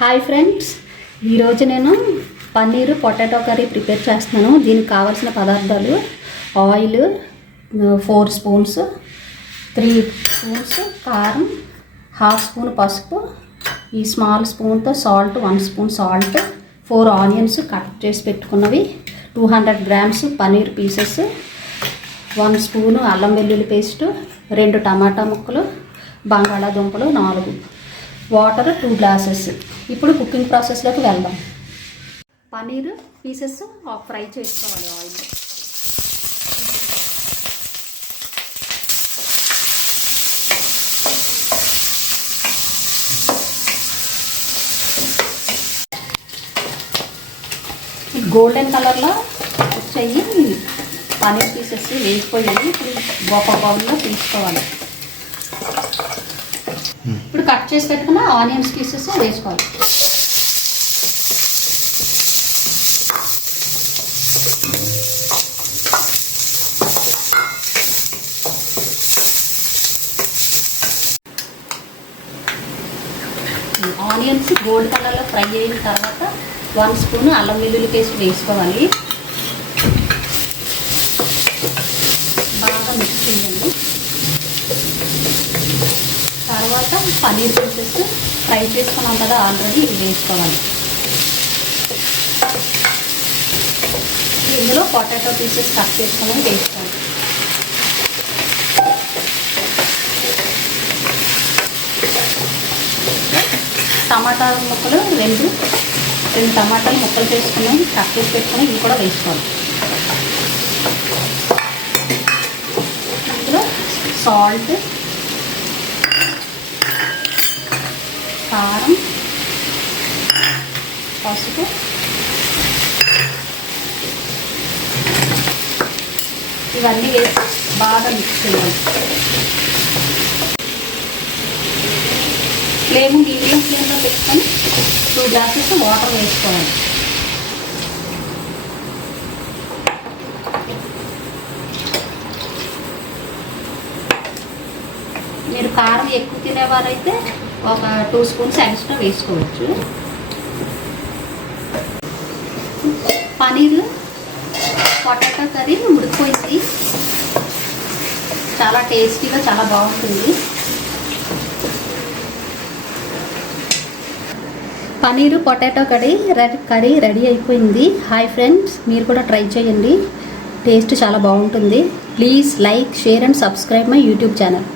Hi friends, ఈరోజు నేను paneer potato curry prepare చేస్తున్నాను. దీనికి కావాల్సిన పదార్థాలు ఆయిల్ 4 స్పూన్స్, 3 స్పూన్స్ కారం, హాఫ్ స్పూన్ పసుపు, ఈ స్మాల్ స్పూన్తో salt 1 spoon salt, 4 onions cut చేసి పెట్టుకున్నవి, 200 గ్రామ్స్ పన్నీర్ పీసెస్, 1 స్పూను అల్లం వెల్లుల్లి పేస్టు, 2 టమాటా ముక్కలు, బంగాళాదుంపలు 4, వాటర్ 2 గ్లాసెస్. ఇప్పుడు కుకింగ్ ప్రాసెస్లోకి వెళ్దాం. పన్నీర్ పీసెస్ ఫ్రై చేసుకోవాలి ఆయిల్. గోల్డెన్ కలర్లో వచ్చాయి పన్నీర్ పీసెస్ వేసిపోయాయి. ఇప్పుడు ఒక బౌల్లో తీసుకోవాలి. ఇప్పుడు కట్ చేసి పెట్టుకున్న ఆనియన్స్ పీసెస్ వేసుకోవాలి. ఆనియన్స్ గోల్డ్ కలర్లో ఫ్రై అయిన తర్వాత 1 స్పూన్ అల్లం వెల్లుల్లి పేస్ట్ వేసుకోవాలి. బాగా మిక్స్ చేయండి. తర్వాత పన్నీర్ పీసెస్ ఫ్రై చేసుకున్నాం కదా ఆల్రెడీ, ఇది వేసుకోవాలి. ఇందులో పొటాటో పీసెస్ కట్ చేసుకుని వేసుకోవాలి. టమాటా ముక్కలు 2 టమాటాలు ముక్కలు చేసుకున్నాం కట్ చేసి పెట్టుకుని ఇవి కూడా వేసుకోవాలి. ఇందులో సాల్ట్, కారం, పసుపు, ఇవన్నీ వేసి బాగా మిక్స్ చేయాలి. ఫ్లేమ్ మీడియం ఫ్లేమ్లో పెట్టుకొని 2 గ్లాసెస్ వాటర్ వేసుకోవాలి. మీరు కారం ఎక్కువ తినేవారైతే ఒక 2 స్పూన్స్ ఎక్స్ట్రా వేసుకోవచ్చు. పన్నీర్ పొటాటో కర్రీ ఉడికిపోయింది. చాలా టేస్టీగా చాలా బాగుంటుంది. పన్నీరు పొటాటో కర్రీ రెడీ అయిపోయింది. హాయ్ ఫ్రెండ్స్, మీరు కూడా ట్రై చేయండి. టేస్ట్ చాలా బాగుంటుంది. Please like, share and subscribe my YouTube channel.